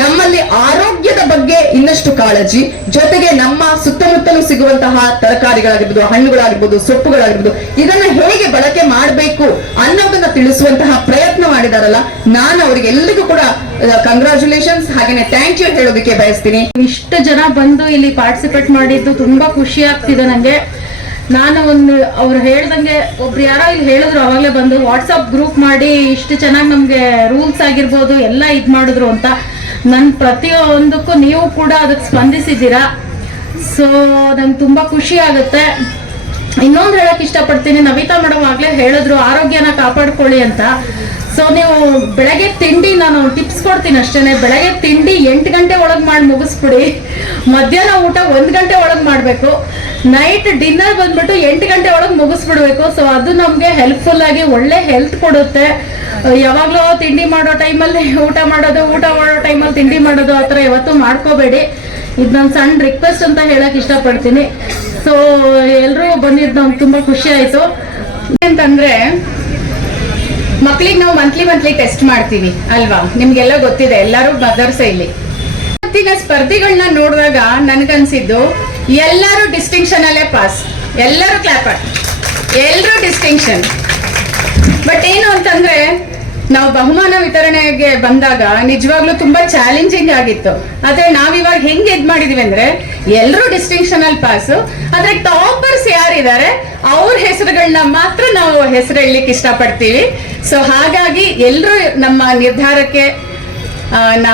[SPEAKER 13] ನಮ್ಮಲ್ಲಿ ಆರೋಗ್ಯದ ಬಗ್ಗೆ ಇನ್ನಷ್ಟು ಕಾಳಜಿ ಜೊತೆಗೆ ನಮ್ಮ ಸುತ್ತಮುತ್ತಲೂ ಸಿಗುವಂತಹ ತರಕಾರಿಗಳಾಗಿರ್ಬೋದು ಹಣ್ಣುಗಳಾಗಿರ್ಬೋದು ಸೊಪ್ಪುಗಳಾಗಿರ್ಬೋದು ಇದನ್ನ ಹೇಗೆ ಬಳಕೆ ಮಾಡಬೇಕು ಅನ್ನೋದನ್ನ ತಿಳಿಸುವಂತಹ ಪ್ರಯತ್ನ ಮಾಡಿದಾರಲ್ಲ ನಾನು ಅವರಿಗೆ ಎಲ್ಲರಿಗೂ ಕೂಡ ಕಂಗ್ರಾಚುಲೇಷನ್ಸ್ ಹಾಗೇನೆ ಥ್ಯಾಂಕ್ ಯು ಹೇಳೋದಕ್ಕೆ ಬಯಸ್ತೀನಿ
[SPEAKER 14] ಇಷ್ಟು ಜನ ಬಂದು ಇಲ್ಲಿ ಪಾರ್ಟಿಸಿಪೇಟ್ ಮಾಡಿದ್ದು ತುಂಬಾ ಖುಷಿ ಆಗ್ತಿದೆ ನಂಗೆ ನಾನು ಒಂದು ಅವ್ರು ಹೇಳ್ದಂಗೆ ಒಬ್ರು ಯಾರೋ ಇಲ್ಲಿ ಹೇಳಿದ್ರು ಅವಾಗಲೇ ಬಂದು ವಾಟ್ಸಪ್ ಗ್ರೂಪ್ ಮಾಡಿ ಇಷ್ಟು ಚೆನ್ನಾಗಿ ನಮಗೆ ರೂಲ್ಸ್ ಆಗಿರ್ಬೋದು ಎಲ್ಲ ಇದು ಮಾಡಿದ್ರು ಅಂತ ನನ್ನ ಪ್ರತಿಯೊಂದಕ್ಕೂ ನೀವು ಕೂಡ ಅದಕ್ಕೆ ಸ್ಪಂದಿಸಿದ್ದೀರಾ ಸೊ ನಂಗೆ ತುಂಬ ಖುಷಿ ಆಗುತ್ತೆ ಇನ್ನೊಂದು ಹೇಳಕ್ಕೆ ಇಷ್ಟಪಡ್ತೀನಿ ನವಿತಾ ಮೇಡಮ್ ಆಗಲೇ ಹೇಳಿದ್ರು ಆರೋಗ್ಯನ ಕಾಪಾಡ್ಕೊಳ್ಳಿ ಅಂತ ಸೊ ನೀವು ಬೆಳಗ್ಗೆ ತಿಂಡಿ ನಾನು ಟಿಪ್ಸ್ ಕೊಡ್ತೀನಿ ಅಷ್ಟೇ ಬೆಳಗ್ಗೆ ತಿಂಡಿ ಎಂಟು ಗಂಟೆ ಒಳಗೆ ಮಾಡಿ ಮುಗಿಸ್ಬಿಡಿ ಮಧ್ಯಾಹ್ನ ಊಟ ಒಂದು ಗಂಟೆ ಒಳಗೆ ಮಾಡಬೇಕು ನೈಟ್ ಡಿನ್ನರ್ ಬಂದ್ಬಿಟ್ಟು ಎಂಟು ಗಂಟೆ ಒಳಗೆ ಮುಗಿಸ್ಬಿಡ್ಬೇಕು ಸೊ ಅದು ನಮಗೆ ಹೆಲ್ಪ್ಫುಲ್ ಆಗಿ ಒಳ್ಳೆ ಹೆಲ್ತ್ ಕೊಡುತ್ತೆ ಯಾವಾಗಲೂ ತಿಂಡಿ ಮಾಡೋ ಟೈಮಲ್ಲಿ ಊಟ ಮಾಡೋದು ಊಟ ಮಾಡೋ ಟೈಮಲ್ಲಿ ತಿಂಡಿ ಮಾಡೋದು ಆ ಥರ ಯಾವತ್ತೂ ಮಾಡ್ಕೋಬೇಡಿ ಇದು ನನ್ನ ಸಣ್ಣ ರಿಕ್ವೆಸ್ಟ್ ಅಂತ ಹೇಳೋಕೆ ಇಷ್ಟಪಡ್ತೀನಿ ಸೊ ಎಲ್ಲರೂ ಬಂದಿದ್ದು ನಮ್ಗೆ ತುಂಬ ಖುಷಿ ಆಯ್ತು ಅಂತಂದರೆ ಮಕ್ಳಿಗೆ ನಾವು ಮಂತ್ಲಿ ಮಂತ್ಲಿ ಟೆಸ್ಟ್ ಮಾಡ್ತೀವಿ ಅಲ್ವಾ ನಿಮ್ಗೆಲ್ಲ ಗೊತ್ತಿದೆ ಎಲ್ಲರೂ ಮದರ್ಸ್ ಇಲ್ಲಿ ಮತ್ತೀಗ ಸ್ಪರ್ಧಿಗಳನ್ನ ನೋಡಿದಾಗ ನನಗನ್ಸಿದ್ದು ಎಲ್ಲರೂ ಡಿಸ್ಟಿಂಕ್ಷನ್ ಅಲ್ಲೇ ಪಾಸ್ ಎಲ್ಲರೂ ಕ್ಲಾಪ್ ಎಲ್ಲರೂ ಡಿಸ್ಟಿಂಕ್ಷನ್ ಬಟ್ ಏನು ಅಂತಂದ್ರೆ ನಾವು ಬಹುಮಾನ ವಿತರಣೆಗೆ ಬಂದಾಗ ನಿಜವಾಗ್ಲೂ ತುಂಬಾ ಚಾಲೆಂಜಿಂಗ್ ಆಗಿತ್ತು ಆದ್ರೆ ನಾವಿವಾಗ ಹೆಂಗ್ ಎದ್ ಮಾಡಿದೀವಿ ಅಂದ್ರೆ ಎಲ್ಲರೂ ಡಿಸ್ಟಿಂಕ್ಷನ್ ಅಲ್ಲಿ ಪಾಸು ಆದ್ರೆ ಟಾಪರ್ಸ್ ಯಾರಿದ್ದಾರೆ ಅವ್ರ ಹೆಸರುಗಳನ್ನ ಮಾತ್ರ ನಾವು ಹೆಸರು ಹೇಳಲಿಕ್ಕೆ ಇಷ್ಟಪಡ್ತೀವಿ ಸೊ ಹಾಗಾಗಿ ಎಲ್ಲರೂ ನಮ್ಮ ನಿರ್ಧಾರಕ್ಕೆ ನಾ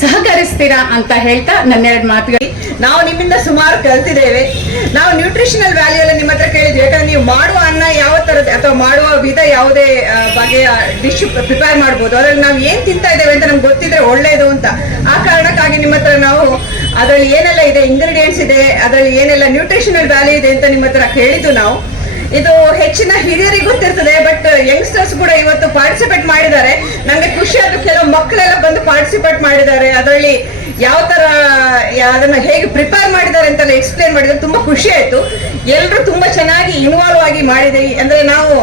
[SPEAKER 14] ಸಹಕರಿಸ್ತೀರಾ ಅಂತ ಹೇಳ್ತಾ ನನ್ನೆರಡು ಮಾತುಗಳು
[SPEAKER 15] ನಾವು ನಿಮ್ಮಿಂದ ಸುಮಾರು ಕಲ್ತಿದ್ದೇವೆ ನಾವು ನ್ಯೂಟ್ರಿಷನಲ್ ವ್ಯಾಲ್ಯೂ ಎಲ್ಲ ನಿಮ್ಮ ಹತ್ರ ಕೇಳಿದ್ವಿ ಯಾಕಂದ್ರೆ ನೀವು ಮಾಡುವ ಅನ್ನ ಯಾವ ತರದ ಅಥವಾ ಮಾಡುವ ವಿಧ ಯಾವುದೇ ಬಗೆಯ ಡಿಶ್ ಪ್ರಿಪೇರ್ ಮಾಡ್ಬೋದು ಅದರಲ್ಲಿ ನಾವು ಏನು ತಿಂತಾ ಇದ್ದೇವೆ ಅಂತ ನಮ್ಗೆ ಗೊತ್ತಿದ್ರೆ ಒಳ್ಳೆಯದು ಅಂತ ಆ ಕಾರಣಕ್ಕಾಗಿ ನಿಮ್ಮ ಹತ್ರ ನಾವು ಅದರಲ್ಲಿ ಏನೆಲ್ಲ ಇದೆ ಇಂಗ್ರೀಡಿಯೆಂಟ್ಸ್ ಇದೆ ಅದರಲ್ಲಿ ಏನೆಲ್ಲ ನ್ಯೂಟ್ರಿಷನಲ್ ವ್ಯಾಲ್ಯೂ ಇದೆ ಅಂತ ನಿಮ್ಮ ಹತ್ರ ಕೇಳಿದ್ದು ನಾವು ಇದು ಹೆಚ್ಚಿನ ಹಿರಿಯರಿಗೆ ಗೊತ್ತಿರ್ತದೆ ಬಟ್ ಯಂಗ್ಸ್ಟರ್ಸ್ ಕೂಡ ಇವತ್ತು ಪಾರ್ಟಿಸಿಪೇಟ್ ಮಾಡಿದ್ದಾರೆ ನಂಗೆ ಖುಷಿ ಅದು ಕೆಲವು ಮಕ್ಕಳೆಲ್ಲ ಬಂದು ಪಾರ್ಟಿಸಿಪೇಟ್ ಮಾಡಿದ್ದಾರೆ ಅದರಲ್ಲಿ ಯಾವ ತರ ಅದನ್ನ ಹೇಗೆ ಪ್ರಿಪೇರ್ ಮಾಡಿದ್ದಾರೆ ಅಂತ ಎಕ್ಸ್ಪ್ಲೇನ್ ಮಾಡಿದ್ರೆ ತುಂಬಾ ಖುಷಿ ಆಯ್ತು ಎಲ್ಲರೂ ತುಂಬಾ ಚೆನ್ನಾಗಿ ಇನ್ವಾಲ್ವ್ ಆಗಿ ಮಾಡಿದೆ ಅಂದ್ರೆ ನಾವು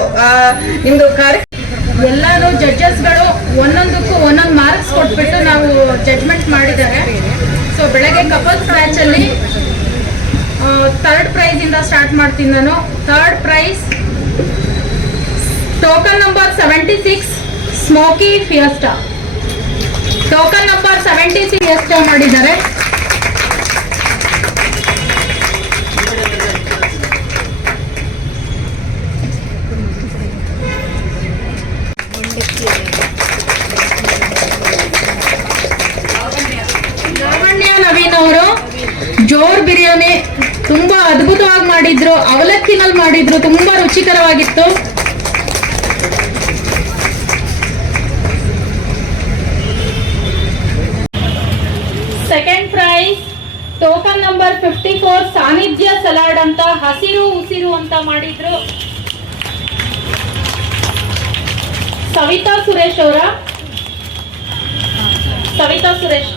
[SPEAKER 15] ನಿಮ್ದು ಕಾರ್ಯ
[SPEAKER 14] ಎಲ್ಲಾನು ಜಡ್ಜಸ್ಗಳು ಒಂದೊಂದಕ್ಕೂ ಒಂದೊಂದು ಮಾರ್ಕ್ಸ್ ಕೊಟ್ಬಿಟ್ಟು ನಾವು ಜಡ್ಜ್ಮೆಂಟ್ ಮಾಡಿದ್ದಾರೆ ಸೊ ಬೆಳಗ್ಗೆ ಕಪಲ್ಸ್ ಮ್ಯಾಚ್ ಅಲ್ಲಿ ಥರ್ಡ್ ಪ್ರೈಸಿಂದ ಸ್ಟಾರ್ಟ್ ಮಾಡ್ತೀನಿ ನಾನು third prize token number seventy six smoky fiesta token number seventy six ಎಷ್ಟೋ ಮಾಡಿದ್ದಾರೆ
[SPEAKER 16] ಮಾಡಿದ್ರು ತುಂಬಾ ರುಚಿಕರವಾಗಿತ್ತು second prize token number fifty four Sannidhya salad ಅಂತ ಹಸಿರು ಉಸಿರು ಅಂತ ಮಾಡಿದ್ರು ಸವಿತಾ ಸುರೇಶ್ ಅವರ ಸವಿತಾ ಸುರೇಶ್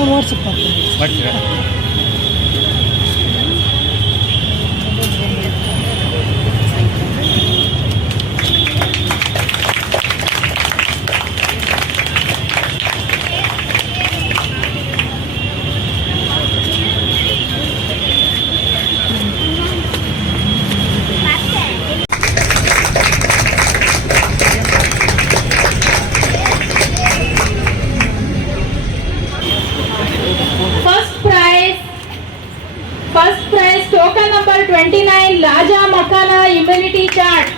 [SPEAKER 16] ಮೂರು
[SPEAKER 12] ವರ್ಷಕ್ಕೆ ಬರ್ತೀನಿ
[SPEAKER 14] ಬರ್ತೀರಾ community chart.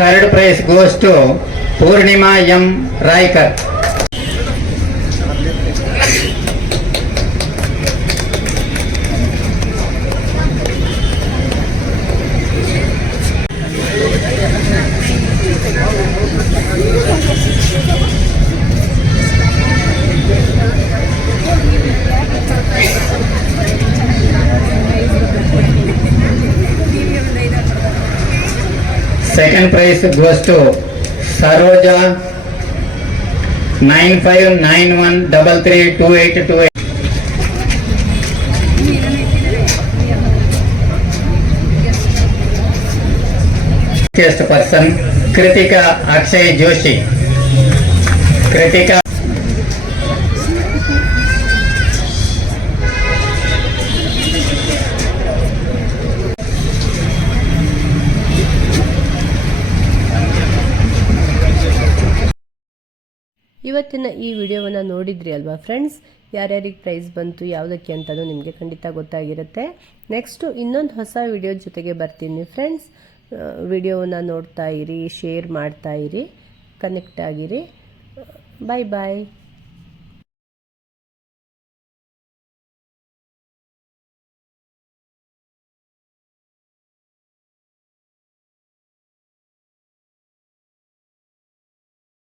[SPEAKER 12] Third prize goes to Purnima M Raikar Second prize goes to Saroja 9591332828. First person Kritika Akshay Joshi. Kritika
[SPEAKER 1] ಇವತ್ತಿನ ಈ ವಿಡಿಯೋವನ್ನು ನೋಡಿದ್ರಿ ಅಲ್ವಾ ಫ್ರೆಂಡ್ಸ್ ಯಾರ್ಯಾರಿಗೆ ಪ್ರೈಸ್ ಬಂತು ಯಾವುದಕ್ಕೆ ಅಂತಲೂ ನಿಮಗೆ ಖಂಡಿತ ಗೊತ್ತಾಗಿರುತ್ತೆ ನೆಕ್ಸ್ಟು ಇನ್ನೊಂದು ಹೊಸ ವಿಡಿಯೋ ಜೊತೆಗೆ ಬರ್ತೀನಿ ಫ್ರೆಂಡ್ಸ್ ವಿಡಿಯೋವನ್ನು ನೋಡ್ತಾ ಇರಿ ಶೇರ್ ಮಾಡ್ತಾ ಇರಿ ಕನೆಕ್ಟ್ ಆಗಿರಿ ಬಾಯ್ ಬಾಯ್